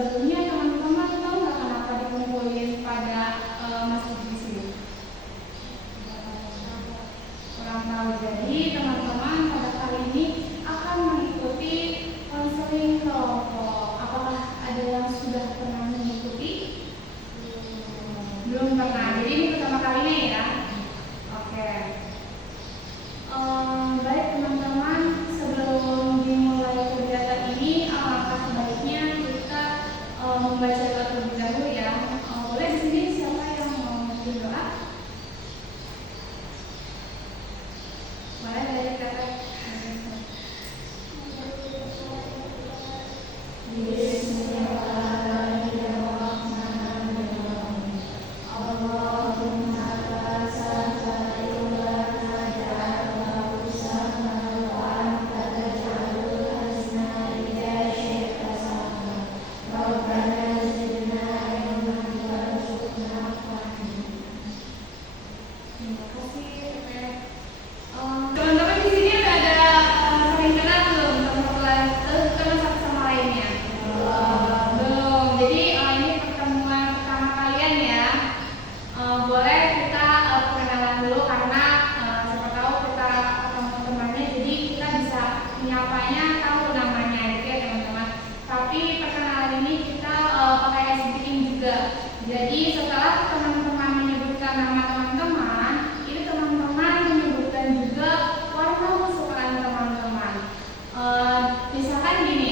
sebelumnya teman-teman tahu nggak kenapa dikumpulin pada masjid di sini? Kurang tahu. Jadi teman-teman pada kali ini akan mengikuti konseling kelompok. Apakah ada yang sudah pernah mengikuti? Belum pernah. Jadi ini pertama kalinya ya. Oke. Baik teman-teman, sebelum dimulai kegiatan ini, alangkah sebaiknya kita membaca doa terlebih dahulu ya. Boleh di sini siapa yang mau membaca doa? Boleh dari kakak. Teman-teman di sini udah ada saling kenal belum? Teman satu sama lainnya? Belum. Jadi ini pertemuan pertama kalian ya. Boleh kita perkenalan dulu karena siapa tahu kita ketemu temannya, jadi kita bisa menyapanya, tahu namanya gitu ya teman-teman. Tapi perkenalan ini kita pakai speaking juga. Jadi setelah teman-teman menyebutkan nama teman-teman, ini teman-teman menyebutkan juga warna kesukaan teman-teman. Misalkan gini,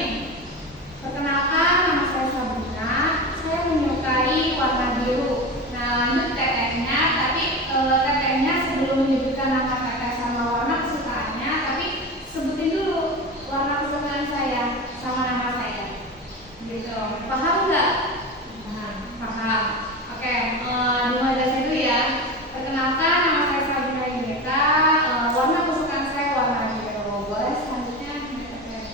perkenalkan nama saya Sabrina, saya menyukai warna biru. Nah lanjut tetehnya, tapi tetehnya sebelum menyebutkan nama teteh sama warna kesukaannya, tapi sebutin dulu warna kesukaan saya sama nama saya. Gitu, paham nggak? Paham. Oke, dimulai dari situ ya. Perkenalkan nama saya Sabrina Yunita, warna kesukaan saya warna biru. Boleh selanjutnya teteh.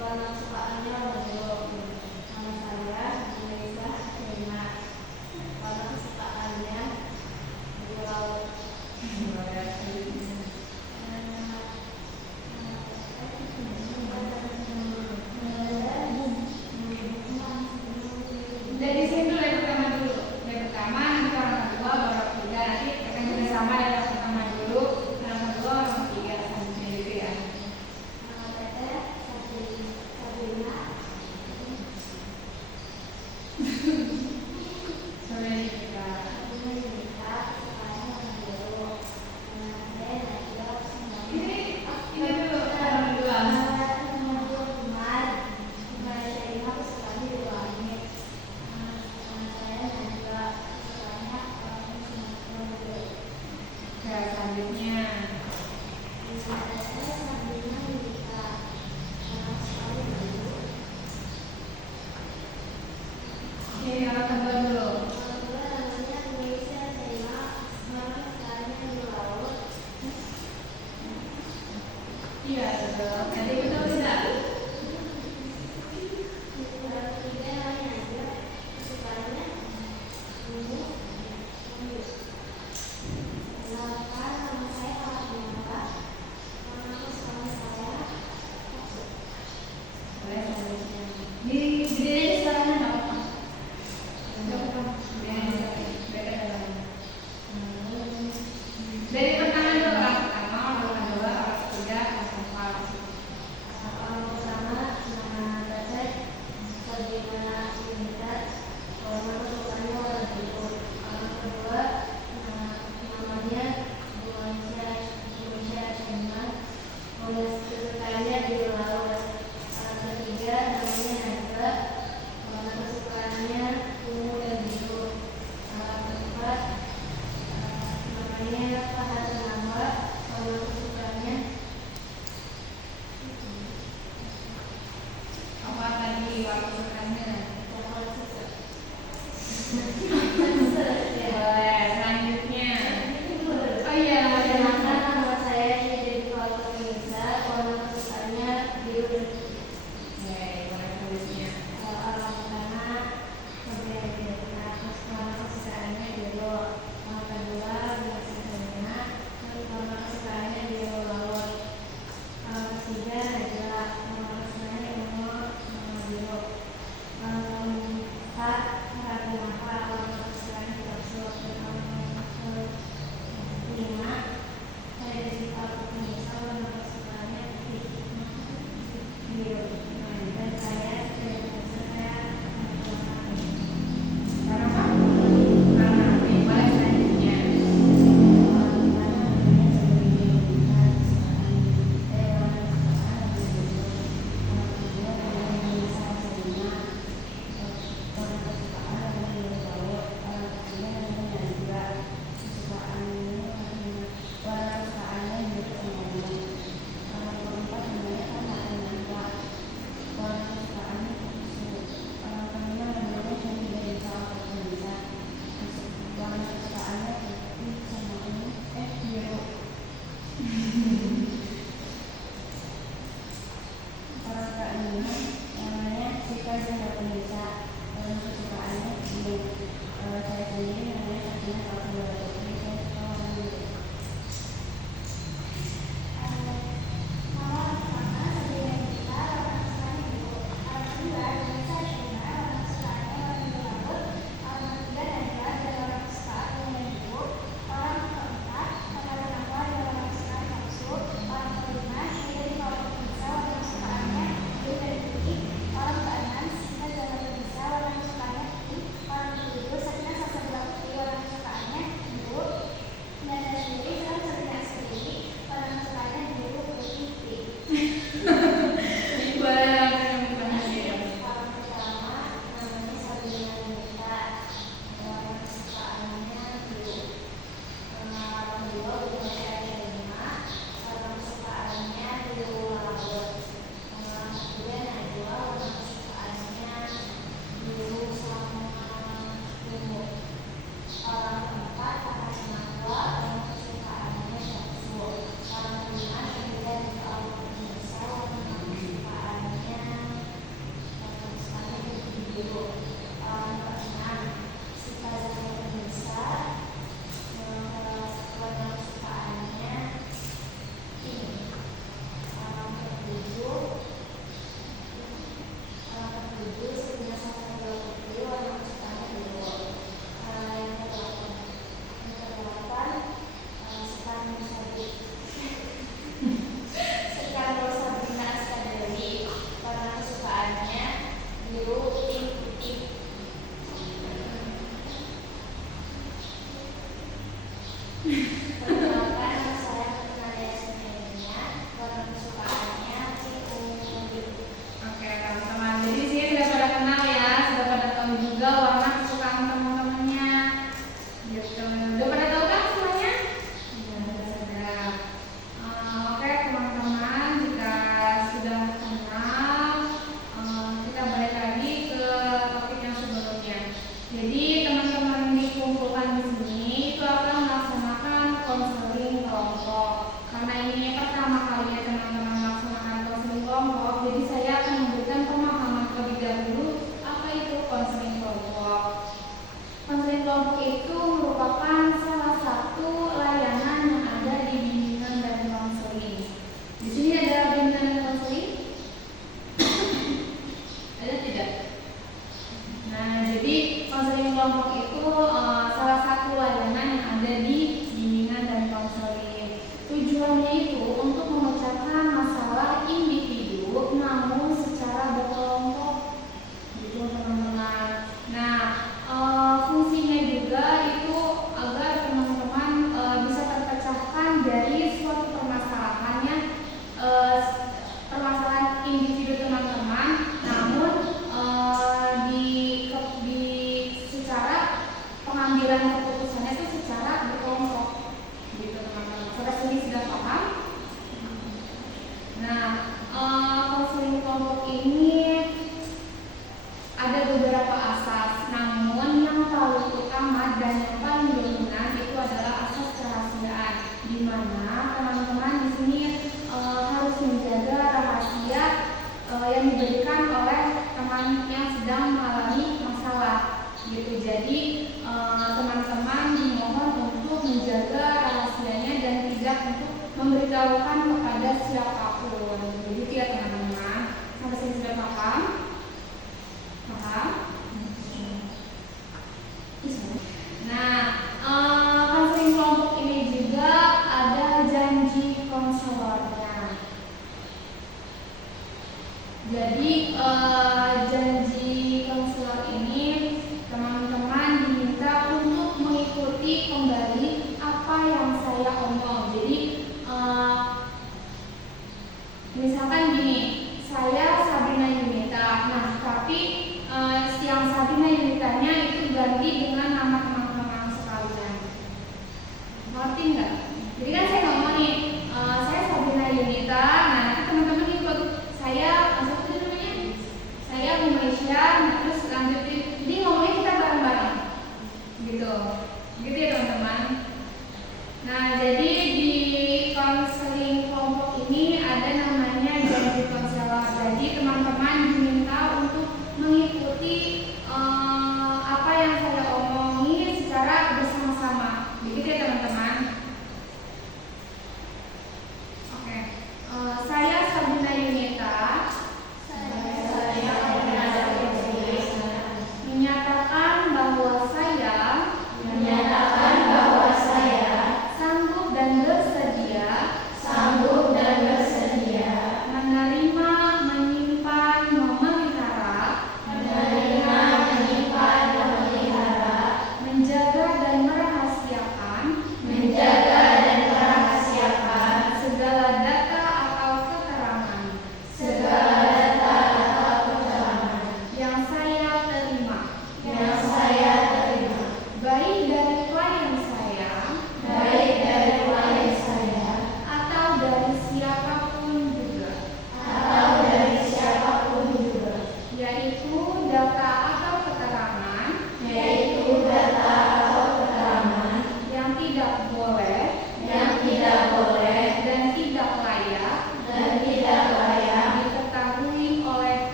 Warna kesukaannya warna biru. Nama saya Melisa Rina. Warna kesukaannya biru laut. Dari sini dulu yang pertama dulu. Yang pertama, nanti orang kedua, baru orang ketiga. Nanti akan juga sama ya, yang pertama dulu, orang kedua, orang ketiga, selanjutnya gitu ya. Nama teteh Sabrina. Sampai kita. Sabrina Yunita, kesukaannya warna biru. Nama saya Najwa Sumari. Ini dulu orang kedua. Oke, selanjutnya. Ini orang kedua dulu. Iya, betul. Nanti betul bisa. Boleh selanjutnya. Di berdiri suaranya nggak apa-apa. Dari pertama dulu, orang pertama, orang kedua, orang ketiga, orang keempat. Orang pertama nama teteh Sabrina Yunita, warna kesukaannya warna biru. Orang kedua namanya Bunga Shema, warna kesukaannya biru laut. Orang ketiga namanya Najwa, warna kesukaannya ungu dan biru. Orang keempat namanya Fahad Nama, warna kesukaannya Apa tadi waktu sebenarnya? coklat susu. Boleh, selanjutnya. Oh iya, Perkenalkan nama saya Yedi Faulisa, warna kesukaannya biru dan putih. Oke, boleh selanjutnya. Orang pertama Sabrina Yunita, warna kesukaannya biru. Orang kedua Bunga Shema, Perkenalkan, nama saya Nadia Sumedina, warna kesukaannya ungu biru. Oke, teman-teman. Jadi di sini sudah pada kenal ya, sudah pada tahu juga warna kesukaan teman-temannya. Gitu. Udah pada tahu kan semuanya? Sudah. Oke, teman-teman, jika sudah kenal, kita balik lagi ke topik yang sebelumnya. Jadi teman-teman dikumpulkan di sini itu akan melaksanakan konseling kelompok. Karena ini pertama kalinya teman-teman melaksanakan konseling kelompok, jadi saya akan memberikan pemahaman terlebih dahulu apa itu konseling kelompok. Konseling kelompok itu merupakan salah satu layanan yang ada di bimbingan dan konseling. Di sini ada bimbingan dan konseling? Ada tidak? Nah, jadi konseling kelompok itu salah satu layanan yang ada di bimbingan dan konseling. Tujuannya itu untuk memecahkan masalah individu namun secara berkelompok, gitu teman-teman. Nah, fungsinya juga itu agar teman-teman bisa terpecahkan dari suatu permasalahannya, permasalahan individu teman-teman, namun di secara pengambilan keputusannya itu secara berkelompok, gitu teman-teman. Sampai sini sudah paham? Nah, konseling kelompok ini ada beberapa asas, namun yang paling utama dan yang paling dominan itu adalah asas kerahasiaan, di mana teman-teman di sini harus menjaga rahasia yang diberikan oleh teman yang sedang mengalami masalah, gitu. Jadi teman-teman dimohon untuk menjaga rahasianya dan tidak untuk memberitahukan kepada siapapun. Begitu ya teman-teman. Sampai sini sudah paham? Paham? Nah, konseling kelompok ini juga ada janji konselornya. Jadi janji konselor ini teman-teman diminta untuk mengikuti kembali apa yang saya omong. Jadi misalkan gini, saya Sabrina Yunita,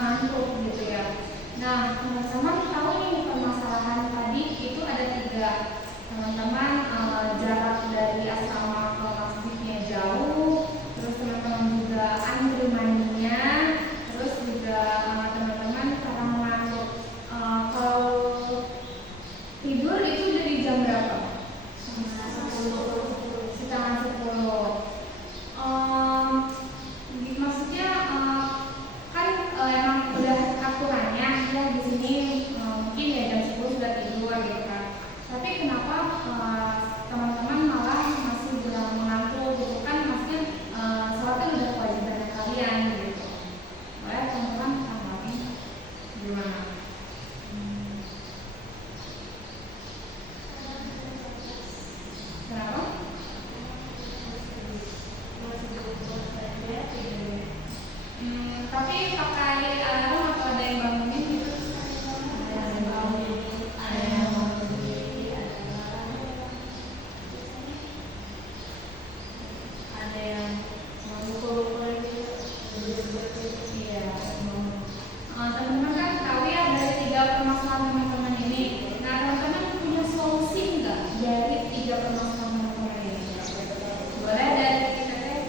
ngantuk gitu ya. Nah, teman-teman tahu nih permasalahan tadi itu ada tiga. Teman-teman jarak dari asrama ke masjidnya jauh, terus teman-teman juga antri mandinya, terus juga teman-teman karena mengantuk. Kalau tidur itu dari jam berapa? Setengah 10. Maksudnya kan emang udah aturannya ya di sini mungkin ya jam 10 sudah tidur gitu kan. Tapi kenapa teman-teman malah masih bilang mengantuk gitu kan? Maksudnya sholat kan udah kewajiban kalian gitu. Boleh teman-teman tanggapin gimana? Kenapa? Tapi pakai alarm atau ada yang bangunin gitu? Ada yang memukul-mukul gitu. Iya. Teman-teman kan tahu ya dari tiga permasalahan teman-teman ini. Nah, teman-teman punya solusi nggak dari tiga permasalahan teman-teman ini? Boleh dari kita deh.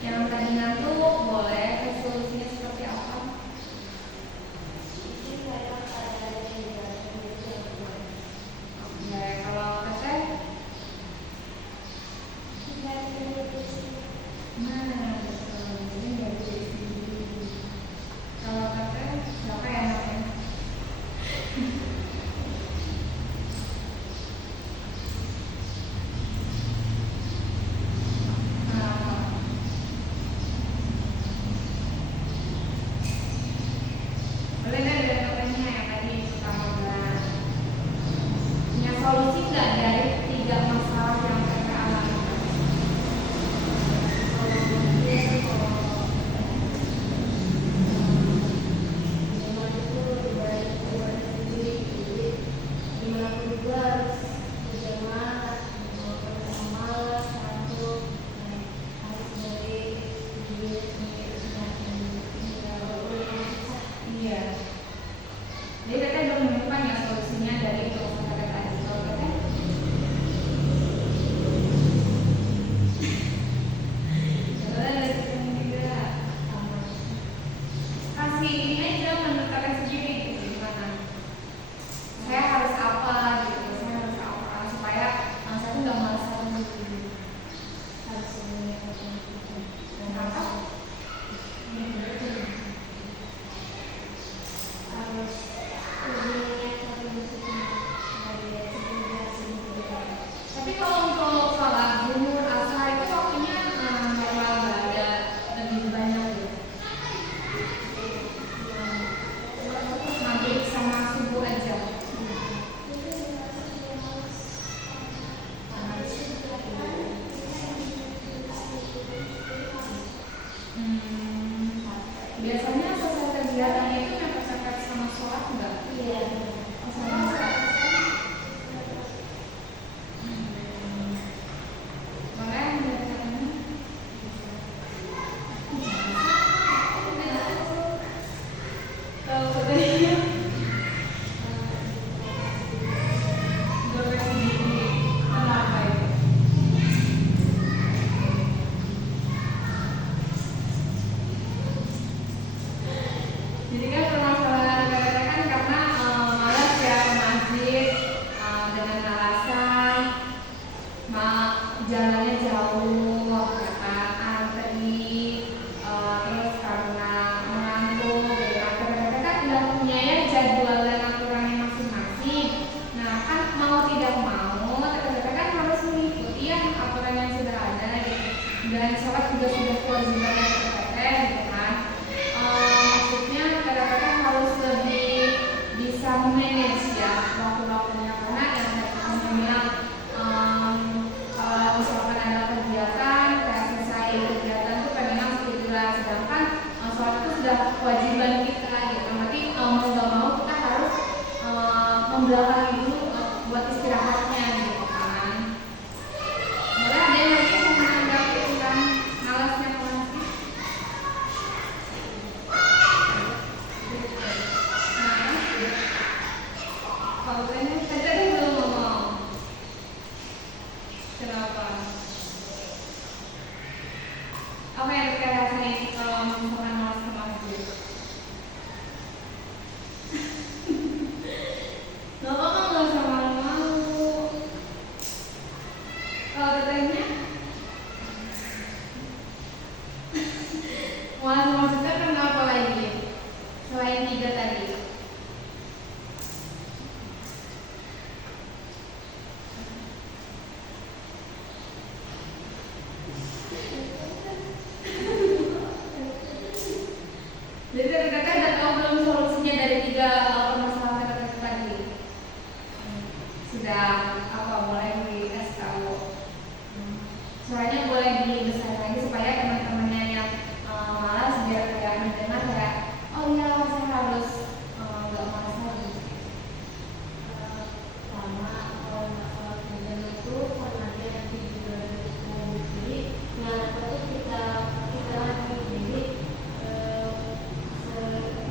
Yang tadi ngantuk boleh, solusinya seperti apa? Oke, kalau teteh? Nah, betul. Ini nggak bisa disini. Kalau teteh, siapa ya namanya? Nah, boleh deh dari katanya yang tadi pertama bulan. Punya solusi nggak dari tiga masalah yang mereka alami? Iya. Jadi teteh belum menemukan ya solusinya dari itu kata tadi. Kalau teteh? Boleh dari kita juga. Kasih ini aja menurut kalian sendiri gitu, gimana? Saya harus apa gitu, saya harus apa supaya saya tuh nggak malas gitu. Harus ini dan apa? Tapi kalau untuk sholat zuhur asar itu waktunya normal nggak ada lebih banyak gitu. Maghrib sama subuh aja. Biasanya selesai kegiatannya itu mepet-mepet sama sholat enggak? Iya. Oh, sama sholat. Boleh dari katanya? Kalau katanya gores gigi, kenapa itu? Jadi kan permasalahan mereka kan karena malas ya ke masjid dengan alasan jalannya jauh, kata antri, terus karena mengantuk, gitu. Mereka kan udah punya ya jadwal dan aturannya masing-masing. Nah kan mau tidak mau, tetap kan harus mengikuti yang aturan yang sudah ada gitu. Dan sholat juga sudah kewajiban yang terkait, gitu kan. Maksudnya kadang-kadang harus lebih bisa manage ya waktu-waktunya karena yang kamu bilang kalau misalkan ada kegiatan kayak selesai kegiatan itu pengen langsung tiduran sedangkan sholat itu sudah kewajiban kita gitu. Nanti mau nggak mau kita harus membelakangi dulu buat istirahatnya gitu kan. Boleh ada yang lagi mau menanggapi tentang malasnya ke masjid? nih kalau misalkan malas ke masjid? Gak apa-apa, nggak usah malu-malu. Kalau tetehnya malas ke masjid karena apa lagi? Selain 3 tadi. Jadi teteh udah tahu belum solusinya dari 3 permasalahan teteh tadi? Sudah apa boleh dikasih tahu? Suaranya boleh dibesar lagi supaya teman-temannya yang malas biar kayak mendengar kayak oh iya saya harus nggak malas lagi. Sama kalau masalah kerjaan itu karena dia nanti juga mau bukti nah apa tuh kita lagi jadi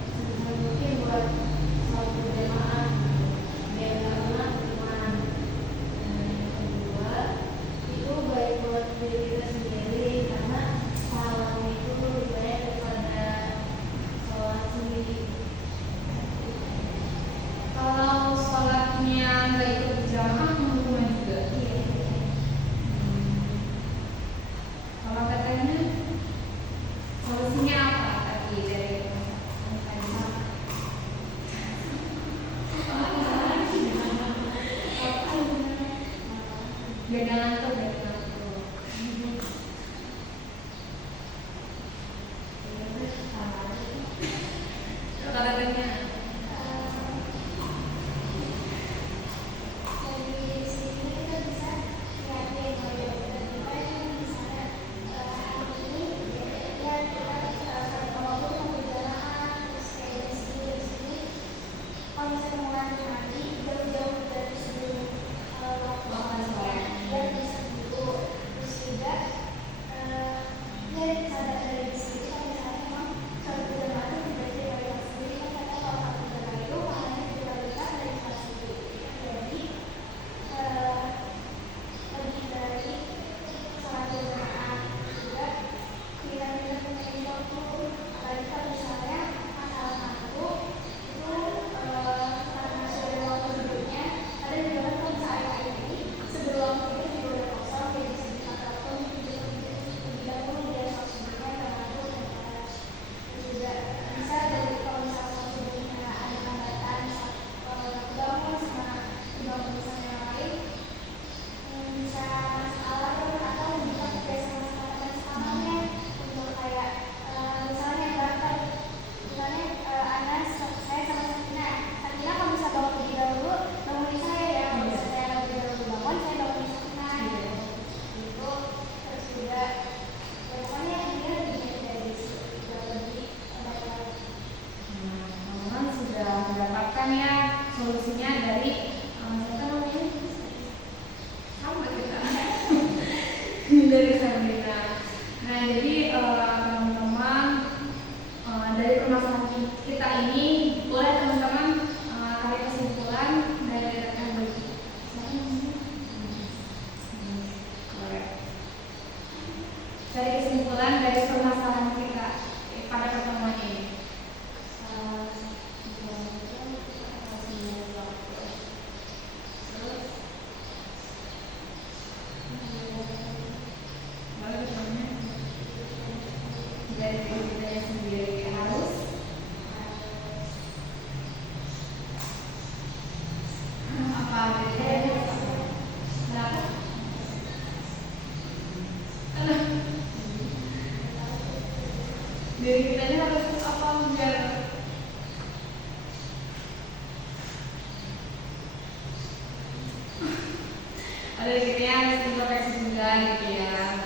sebisa mungkin buat sholat berjamaah biar nggak enak iman. Yang kedua itu baik buat diri kita sendiri karena pahalanya itu lebih banyak daripada sholat sendiri. Kalau sholatnya nggak ikut berjamaah cuma juga. Kalau katanya solusinya apa tadi dari biar nggak ngantuk, biar nggak ngantuk. Kalau katanya Dari sini kita bisa lihat kalau misalnya hari ini ya kita walaupun mau berjamaah terus kayak dari sini kalau misalnya mau lari pagi jauh-jauh dari sebelum waktu dan bisa dulu terus juga ya sadar dari sini kalau misalnya memang kalau berjamaah itu berarti dari kelas sendiri kan kata kalau satu berjamaah itu pahalanya juga besar dari kelas sendiri jadi lebih dari sholat berjamaah juga kita punya info apalagi kalau misalnya masalah ngantuk itu karena sudah waktu tidurnya ada juga kan kalau misalnya air ini sebelum tidur juga udah kosong jadi bisa dikatakan tidur lebih dahulu dia sholat subuhnya nggak ngantuk dan juga bisa dari kalau misalnya sholat subuhnya ada hambatan bangun sama bangun misalnya yang lain bisa masalah atau bisa biasa masalah selamanya untuk kayak misalnya barter misalnya saya sama Sakina kalau bisa bangun lebih dahulu bangunin saya ya kalau bisa saya lebih dahulu bangun saya bangunin Sakina gitu terus juga ya pokoknya dia lebih dari lebih baik. teman-teman sudah mendapatkan ya solusinya dari siapa namanya? Sama kita dari Sabrina. Nah jadi teman-teman dari permasalahan kita ini boleh teman-teman tarik kesimpulan dari rekan boleh cari kesimpulan dari permasalahan kita pada pertemuan ini. Boleh ditanya dari diri kita sendiri harus apa aja kenapa? Diri kita ini harus apa biar ada kita harus introspeksi juga gitu ya.